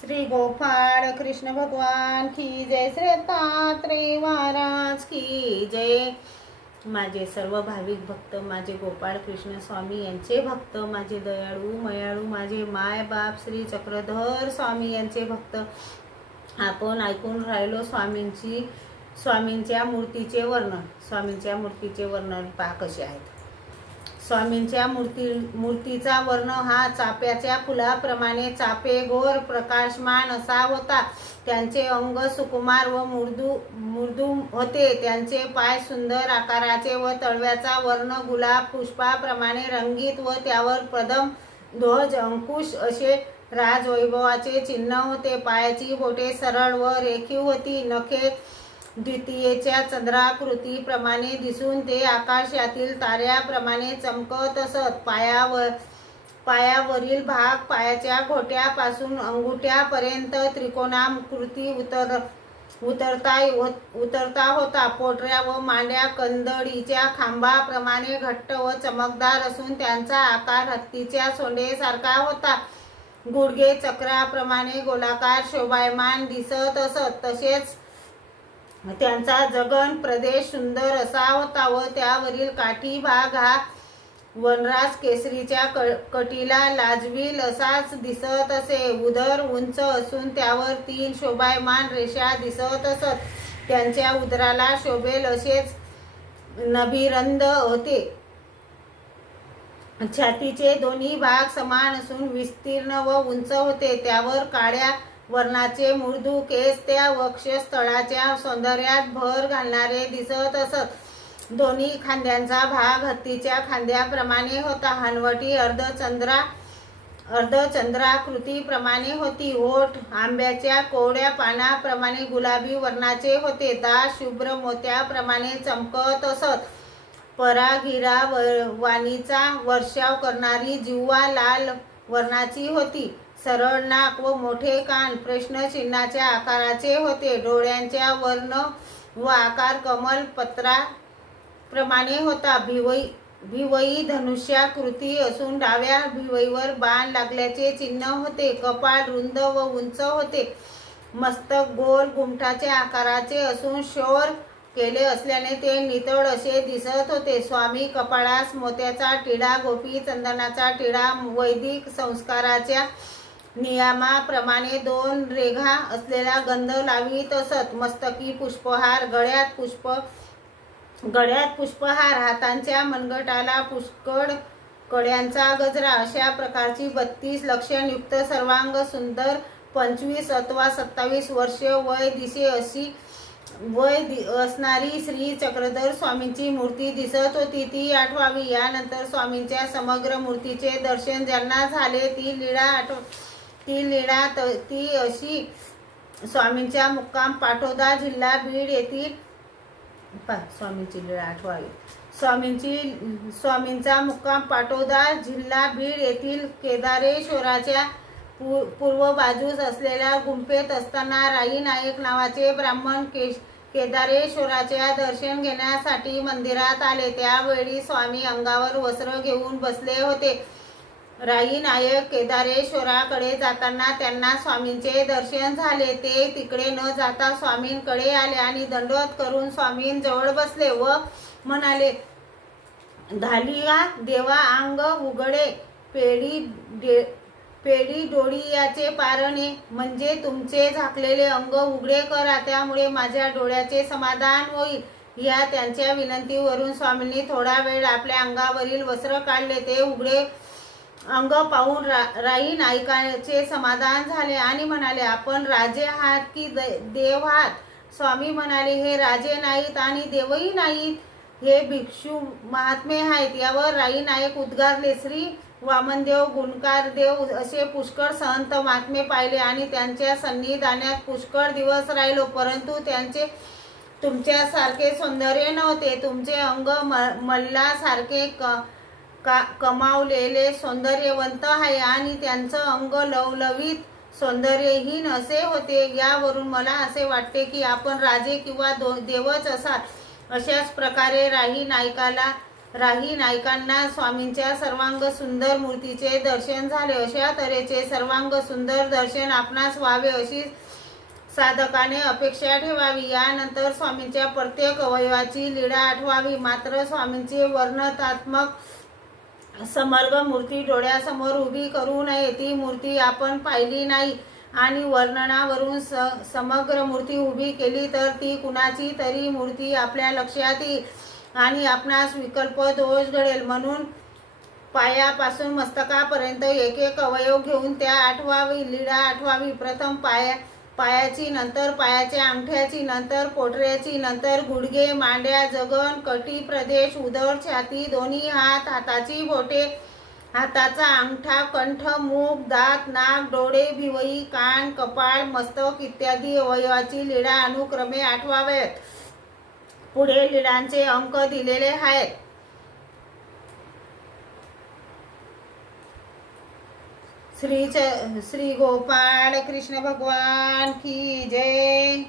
श्री गोपाळ कृष्ण भगवान की जय, श्री दत्तात्रेय महाराज की जय। माझे सर्व भाविक भक्त, माझे गोपाळ कृष्ण स्वामी यांचे भक्त, माझे दयाळू मयाळू माझे माय बाप श्री चक्रधर स्वामी यांचे भक्त, आपण ऐकून राहिलो स्वामींच्या मूर्तीचे वर्णन। स्वामींच्या मूर्तीचे वर्णन पहा कसे आहेत। स्वामींच्या मूर्तीचा वर्ण हा चाप्याच्या फुलाप्रमाणे चापेघोर प्रकाशमान असा होता। त्यांचे अंग सुकुमार व मृदू होते। त्यांचे पाय सुंदर आकाराचे व तळव्याचा वर्ण गुलाब पुष्पाप्रमाणे रंगीत व त्यावर पद्म ध्वज अंकुश असे राजवैभवाचे चिन्ह होते। पायाची बोटे सरळ व रेखीव होती। नखे द्वितीयेच्या चंद्राकृतीप्रमाणे दिसून ते आकाशातील ताऱ्याप्रमाणे चमकत असत। पायावरील भाग पायाच्या घोट्यापासून अंगुठ्यापर्यंत त्रिकोणाकृती उतरता होता। पोटऱ्या व मांड्या कंदडीच्या खांबाप्रमाणे घट्ट व चमकदार असून त्यांचा आकार हत्तीच्या सोंडेसारखा होता। गुडघे चक्राप्रमाणे गोलाकार शोभायमान दिसत असत। तसेच त्यांचा जगन प्रदेश सुंदर असा होता व त्यावरील काठी भाग हा वनराज केसरीच्या कटीला लाजवील असाच दिसत असे। उदर उंच असून त्यावर 3 शोभायमान रेषा दिसत असत। त्यांच्या उदराला शोभेल असेच नभिरंध्र होते। छातीचे दोन्ही भाग समान असून विस्तीर्ण व उंच होते। त्यावर काळ्या वर्णाचे मृदू केस त्या वक्षस्थळाच्या सौंदर्यात भर घालणारे दिसत असत। दोन्ही खांद्यांचा भाग हत्तीच्या खांद्याप्रमाणे होता। हनवटी अर्धचंद्राकृतीप्रमाणे होती। ओठ आंब्याच्या कोवळ्या पानाप्रमाणे गुलाबी वर्णाचे होते। दात शुभ्र मोत्याप्रमाणे चमकत असत। परागिरा वाणीचा वर्षाव करणारी जिव्हा लाल वर्णाची होती। सरळ नाक व मोठे कान प्रश्नचिन्हाच्या आकाराचे होते। डोळ्यांचा वर्ण व आकार कमल पत्राप्रमाणे होता। भिवई धनुष्याकृती असून डाव्या भिवईवर बाण लागल्याचे चिन्ह होते। कपाळ रुंद व उंच होते। मस्तक गोल घुमटाच्या आकाराचे असून शौर केले असल्याने ते नितळ असे दिसत होते। स्वामी कपाळास मोत्याचा टिळा, गोपी चंदनाचा टिळा, वैदिक संस्काराच्या नियमाप्रमाणे 2 रेघा असलेला गंध लावित असत। मस्तकी पुष्पहार, गळ्यात पुष्पहार, हातांच्या मनगटाला पुष्कळ कड्यांचा गजरा अशा प्रकारची 32 लक्षणयुक्त सर्वांग सुंदर 25 अथवा 27 वर्ष वय असणारी श्री चक्रधर स्वामींची मूर्ती दिसत होती। ती आठवावी। यानंतर स्वामींच्या समग्र मूर्तीचे दर्शन ज्यांना झाले ती अशी स्वामींचा मुक्काम पाटोदा जिल्हा बीड येथील स्वामींची लीळा आठवावी। स्वामींचा मुक्काम पाटोदा जिल्हा बीड येथील केदारेश्वराच्या पूर्व बाजूस असलेल्या गुंफेत असताना राई नायक नावाचे ब्राह्मण केदारेश्वराच्या दर्शन घेण्यासाठी मंदिरात आले। त्यावेळी स्वामी अंगावर वस्त्र घेऊन बसले होते। राई नायक केदारेश्वराकडे जाताना त्यांना स्वामींचे दर्शन झाले। ते तिकडे न जाता स्वामींकडे आले आणि दंडवत करून स्वामींजवळ बसले व म्हणाले, धालिया देवा अंग उघडे, पेडी डोळी याचे पारणे, म्हणजे तुमचे झाकलेले अंग उघडे करा, त्यामुळे माझ्या डोळ्याचे समाधान होईल। या त्यांच्या विनंतीवरून स्वामींनी थोडा वेळ आपल्या अंगावरील वस्त्र काढले। ते उघडे अंग पाहून राई नायकाचे समाधान झाले आणि म्हणाले, आपण राजे आहात की देव आहात? स्वामी म्हणाले, हे राजे नाहीत आणि देवही नाहीत, हे भिक्षू महात्मे आहेत। यावर राई नायक उद्गारले, श्री वामनदेव, गुणकारदेव असे पुष्कळ संत महात्मे पाहिले आणि त्यांच्या सन्निधानात पुष्कळ दिवस राहिलो, परंतु त्यांचे तुमच्यासारखे सौंदर्य नव्हते। तुमचे अंग मल्लासारखे कमावलेले सौंदर्यवंत आहे आणि त्यांचं अंग लवलवीत सौंदर्यहीन असे होते। यावरून मला असे वाटते की आपण राजे किंवा देवच असाल। अशाच प्रकारे राई नायकाला राही नायकांना स्वामींच्या सर्वांग सुंदर मूर्तीचे दर्शन झाले. अशा तऱ्हेचे सर्वांग सुंदर दर्शन आपणास व्हावे अशी साधकाने अपेक्षा ठेवावी. यानंतर स्वामींच्या प्रत्येक अवयवाची लीळा आठवावी. मात्र स्वामींचे वर्णनात्मक समर्ग मूर्ती डोळ्यासमोर उभी करू नये. ती मूर्ती आपण पाहिली नाही आणि वर्णनावरून समग्र मूर्ती उभी केली तर ती कुणाची तरी मूर्ती आपल्या लक्षात येईल आणि आपणास विकल्प दोष घडेल. म्हणून पायापासून मस्तकापर्यंत एक एक अवयव घेऊन त्या आठवावी, लीळा आठवावी. प्रथम पायाची, नंतर पायाच्या अंगठ्याची, नंतर पोटऱ्याची, नंतर गुडघे, मांड्या, जगण, कटी प्रदेश, उदर, छाती, दोन्ही हात, हाताची बोटे, हाताचा अंगठा, कंठ, मूग, दात, नाक, डोळे, भिवई, कान, कपाळ, मस्तक इत्यादी अवयवाची लीळा अनुक्रमे आठवाव्यात. पुढे लीळांचे अंक दिलेले आहेत. श्री गोपाळ कृष्ण भगवान की जय.